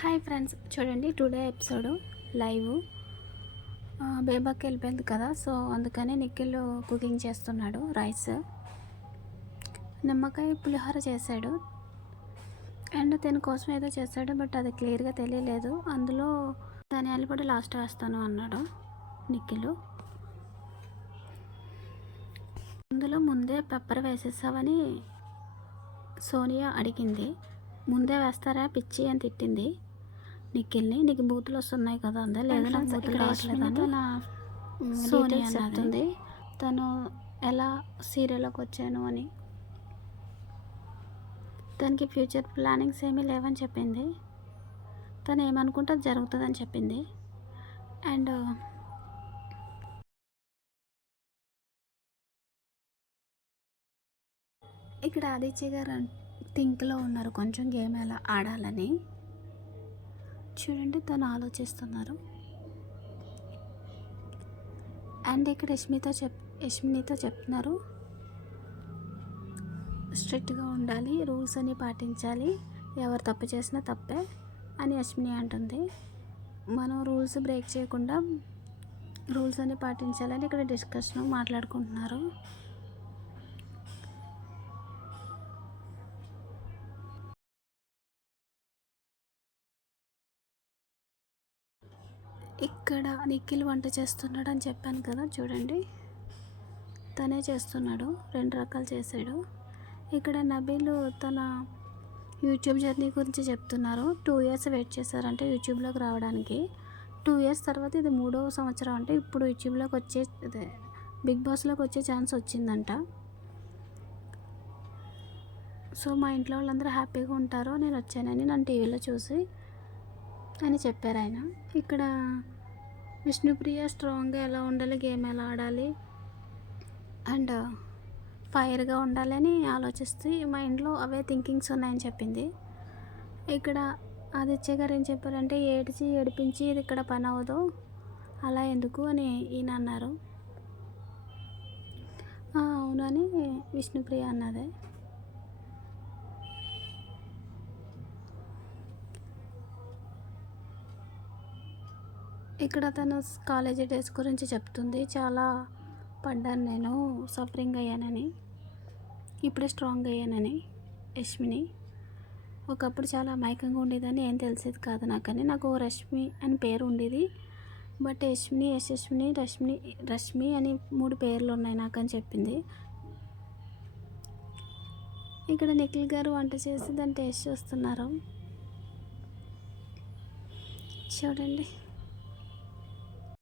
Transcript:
Hi friends, చూడండి today episode live. బేబాకి వెళ్ళిపోయింది కదా, సో అందుకని నిఖిల్ కుకింగ్ చేస్తున్నాడు. రైస్, నిమ్మకాయ పులిహోర చేశాడు. అండ్ దీని కోసం ఏదో చేశాడు, బట్ అది క్లియర్గా తెలియలేదు. అందులో ధనియాల పొడి లాస్ట్ వేస్తాను అన్నాడు నిఖిల్. అందులో ముందే పెప్పర్ వేసేసావని సోనియా అడిగింది. ముందే వేస్తారా పిచ్చి అని తిట్టింది నిఖిల్ని. నీకు బూతులు వస్తున్నాయి కదా అందా. లేదా నాకు బూతులు రావట్లేదని సోనియా చెప్తుంది. తను ఎలా సీరియల్లోకి వచ్చాను అని. తనకి ఫ్యూచర్ ప్లానింగ్స్ ఏమీ లేవని చెప్పింది. తను ఏమనుకుంటే అది జరుగుతుందని చెప్పింది. అండ్ ఇక్కడ ఆదిత్య గారు థింక్లో ఉన్నారు, కొంచెం గేమ్ ఎలా ఆడాలని. చూడండి తను ఆలోచిస్తున్నారు. అండ్ ఇక్కడ యష్మినితో చెప్తున్నారు, స్ట్రిక్ట్గా ఉండాలి, రూల్స్ అని పాటించాలి, ఎవరు తప్పు చేసినా తప్పే అని యష్మిని అంటుంది. మనం రూల్స్ బ్రేక్ చేయకుండా రూల్స్ అని పాటించాలని ఇక్కడ డిస్కషన్ మాట్లాడుకుంటున్నారు. ఇక్కడ నిఖిల్ వంట చేస్తున్నాడు అని చెప్పాను కదా, చూడండి తనే చేస్తున్నాడు. 2 రకాలు చేశాడు. ఇక్కడ నబీల్ తన యూట్యూబ్ జర్నీ గురించి చెప్తున్నారు. 2 years వెయిట్ చేశారంటే యూట్యూబ్లోకి రావడానికి. 2 years తర్వాత ఇది 3వ సంవత్సరం అంటే ఇప్పుడు యూట్యూబ్లోకి వచ్చే బిగ్ బాస్లోకి వచ్చే ఛాన్స్ వచ్చిందంట. సో మా ఇంట్లో వాళ్ళందరూ హ్యాపీగా ఉంటారు నేను వచ్చానని, నన్ను టీవీలో చూసి అని చెప్పారు ఆయన. ఇక్కడ విష్ణుప్రియ స్ట్రాంగ్గా ఎలా ఉండాలి, గేమ్ ఎలా ఆడాలి అండ్ ఫైర్గా ఉండాలని ఆలోచిస్తూ మైండ్లో అవే థింకింగ్స్ ఉన్నాయని చెప్పింది. ఇక్కడ ఆదిత్య గారు ఏం చెప్పారంటే, ఏడిపించి ఇది ఇక్కడ పని అవ్వదు, అలా ఎందుకు అని ఈయన అన్నారు. అవునని విష్ణుప్రియ అన్నదే. ఇక్కడ తను కాలేజీ డేస్ గురించి చెప్తుంది. చాలా పడ్డాను నేను, సఫరింగ్ అయ్యానని, ఇప్పుడే స్ట్రాంగ్ అయ్యానని. యష్మిని ఒకప్పుడు చాలా అమాయకంగా ఉండేదని, ఏం తెలిసేది కాదు నాకని. నాకు రష్మి అని పేరు ఉండేది, బట్ యష్మిని, యశస్విని, రష్మి అని 3 పేర్లు ఉన్నాయి నాకని చెప్పింది. ఇక్కడ నిఖిల్ గారు వంట చేసి దాన్ని టేస్ట్ చూస్తున్నారు. చూడండి.